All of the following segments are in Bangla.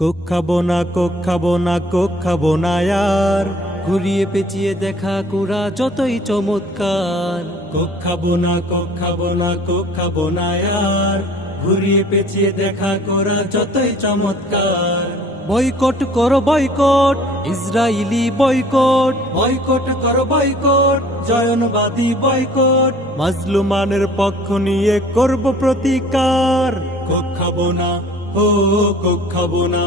কোক খাবো না, কোক খাবো না, কোক খাবো না আর। ঘুরিয়ে পেঁচিয়ে দেখা কোরা যতই চমৎকার। কোক খাবো না, কোক খাবো না, কোক খাবো না আর। ঘুরিয়ে পেঁচিয়ে দেখা করা যতই চমৎকার। বয়কট করো বয়কট, ইসরায়েলি বয়কট। বয়কট করো বয়কট, জয়নবাদী বয়কট। মাজলুমানের পক্ষ নিয়ে করব প্রতিকার। কোক খাবো না, ও কোক খাবো না,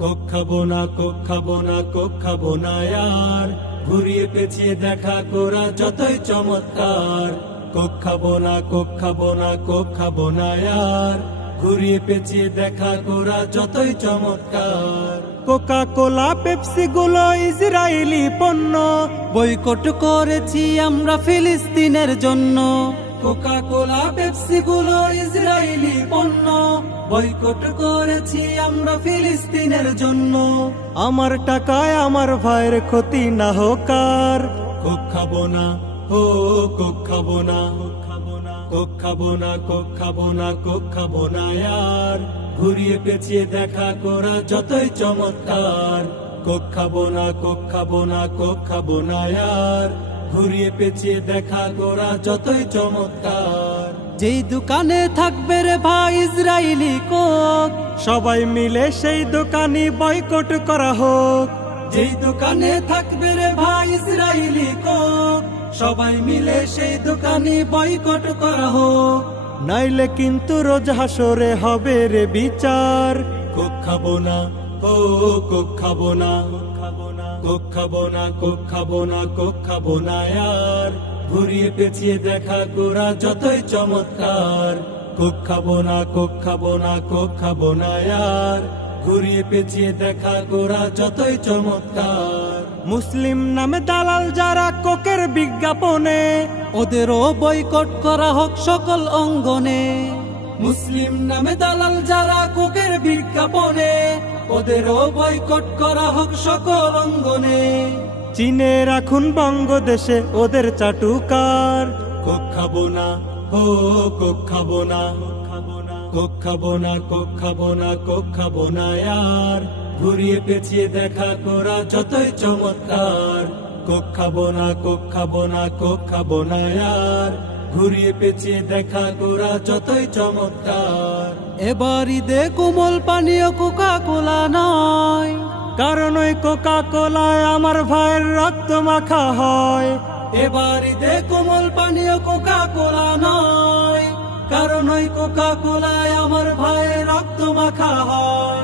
কোক খাবো না, কোক খাবো না, কোক খাবো না আর। ঘুরিয়ে পেঁচিয়ে দেখা করা যতই চমৎকার। কোক খাবো না, কোক খাবো না, কোক খাবো না আর। ঘুরিয়ে পেঁচিয়ে দেখা করা যতই চমৎকার। কোকা কোলা পেপসি গুলো ইসরায়েলি পণ্য। বয়কট করেছি আমরা ফিলিস্তিনের জন্য। কোকা কোলা পেপসি গুলো ইসরায়েলি পণ্য। বয়কট করেছি আমরা ফিলিস্তিনের জন্য। আমার টাকায় আমার ভাইয়ের ক্ষতি না হোক আর। কোক খাবো না, ও কোক খাবো না, কোক খাবো না, কোক খাবো না, কোক খাবো না আর। ঘুরিয়ে পেঁচিয়ে দেখা করা যতই চমৎকার। কোক খাবো না, কোক খাবো না, কোক খাবো না আর। ঘুরিয়ে পেঁচিয়ে দেখা করা যতই চমৎকার। যেই দোকানে থাকবে রে ভাই ইসরায়েলি কোক, সবাই মিলে সেই দোকানই বয়কট করা হোক। যেই দোকানে থাকবে রে ভাই ইসরায়েলি কোক, সবাই মিলে সেই দোকানই বয়কট করা হোক। নাইলে কিন্তু রোজ হাসরে হবে রে বিচার। কোক খাবো না, ও কোক খাবো না, কোক খাবো না, কোক খাবো না, কোক খাবো না আর। ঘুরিয়ে পেঁচিয়ে দেখা করা যতই চমৎকার। কোক খাবো না, কোক খাবো না, কোক খাবো না আর। ঘুরিয়ে পেঁচিয়ে দেখা করা যতই চমৎকার। মুসলিম নামে দালাল যারা কোকের বিজ্ঞাপনে, ওদেরও বয়কট করা হোক সকল অঙ্গনে। মুসলিম নামে দালাল যারা কোকের বিজ্ঞাপনে, ওদেরও বয়কট করা হোক সকল অঙ্গনে। চীনে রাখুন বঙ্গদেশে ওদের চাটুকার। কোক খাবো না, ও কোক খাবো না, কোক খাবো না, কোক খাবো না, কোক খাবো না আর। ঘুরিয়ে পেঁচিয়ে দেখা করা যতই চমৎকার। কোক খাবো না, কোক খাবো না, কোক খাবো না আর। ঘুরিয়ে পেঁচিয়ে দেখা করা যতই চমৎকার। এবার ঈদে কোমল পানীয় কোকা কোলা নয়, কারণ ওই কোকা কোলায় আমার ভাইয়ের রক্ত মাখা হয়। এবার ঈদে কোমল পানীয় কোকা কোলা নয়, কারণ ওই কোকা কোলায় আমার ভাইয়ের রক্ত মাখা হয়।